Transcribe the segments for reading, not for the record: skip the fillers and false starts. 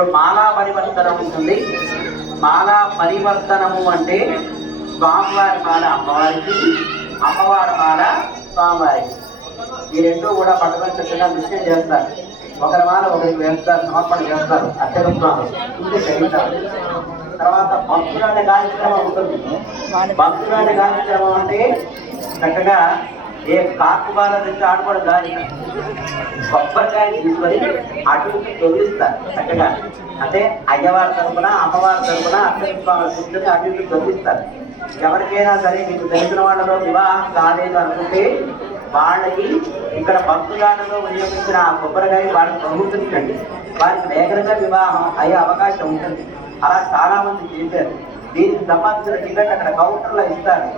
ఇప్పుడు మాలా పరివర్తనం ఉంటుంది. మాలా పరివర్తనము అంటే స్వామివారి మాల అమ్మవారికి, అమ్మవారి మాల స్వామివారికి. ఈ రెండు కూడా పట్టుకొని చక్కగా నిత్యం చేస్తారు. ఒకరి మాల ఒకరికి వేస్తారు, సమర్పణ చేస్తారు. అర్చక స్వామి చదివిస్తారు. తర్వాత భక్తురాలి కార్యక్రమం ఉంటుంది. భక్తురాలి కార్యక్రమం అంటే చక్కగా ఏ కాకు బాల తెచ్చి ఆడుకోవడం దాని కొబ్బరికాయ తీసుకొని అటు తొలిస్తారు చక్కగా. అంటే అయ్యవారి తరపున, అమ్మవారి తరపున అర్చక స్వామి కూర్చొని అటు ఇటు తొలిస్తారు. ఎవరికైనా సరే మీకు తెలిసిన వాళ్ళలో వివాహం కాలేదు అనుకుంటే వాళ్ళకి ఇక్కడ భక్తులాటలో వినియోగించిన ఆ కొబ్బరికాయ వారికి ప్రభుత్వించండి. వారికి వేగంగా వివాహం అయ్యే అవకాశం ఉంటుంది. అలా చాలా మంది చేశారు. దీనికి సంబంధించిన టికెట్ అక్కడ కౌంటర్లో ఇస్తారు.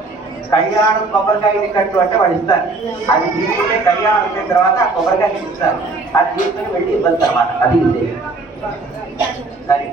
కళ్యాణం కొబ్బరికాయ టికెట్ అంటే వాళ్ళు ఇస్తారు. అది తీసుకుంటే కళ్యాణం వచ్చిన తర్వాత ఆ కొబ్బరికాయ ఇస్తారు. అది తీసుకుని వెళ్ళి ఇబ్బంది అనమాట. అది సరే.